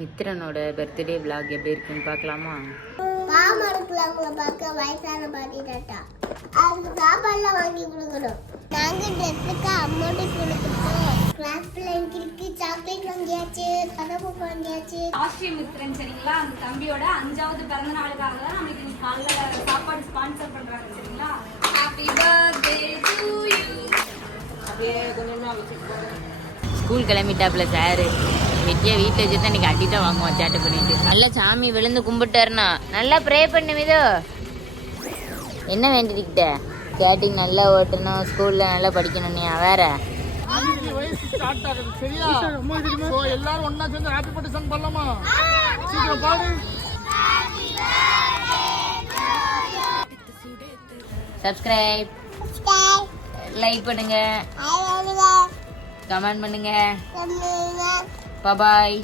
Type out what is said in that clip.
மித்ரனோட birthday vlog எப்படி இருக்குன்னு பார்க்கலாமா? பார்க்க வயசான பாட்டி தாத்தா அவங்க சாப்பாடுலாம் வாங்கி கொடுக்கணும். நாங்க ட்ரெஸ்ஸுக்கு அமௌண்ட் கொடுத்துட்டோம். கிளாஸ் பிள்ளைங்களுக்கு சாக்லேட் வாங்கியாச்சு, கதவு வாங்கியாச்சு. மித்ரன் சரிங்களா, அந்த தம்பியோட 5வது பிறந்த நாளுக்காக தான் நமக்கு இன்னைக்கு காலைல சாப்பாடு ஸ்பான்சர் பண்றாங்க சரிங்களா. Happy birthday to you. அப்படியே கொஞ்சமா வச்சுக்கோங்க. ஸ்கூல் கிளம்பிட்டாப்புல சாரு வெட்டியா வீட்டில் வச்சு தான் இன்னைக்கு அடிதான் வாங்குவோம் சேட்டை பண்ணிட்டு. நல்லா சாமி விழுந்து கும்பிட்டாருனா நல்லா ப்ரே பண்ணுவீதோ. என்ன வேண்டிக்கிட்ட? கேட்டிங் நல்லா ஓட்டணும், ஸ்கூல்ல நல்லா படிக்கணும். நீ வேற எல்லாரும் ஒன்னா சேர்ந்து ஹாப்பி பர்த்டே சாங் பண்ணலாமா? சீக்கிரம் பாடு. சப்ஸ்கிரைப் லைக் பண்ணுங்க, கமெண்ட் பண்ணுங்க. பாய்.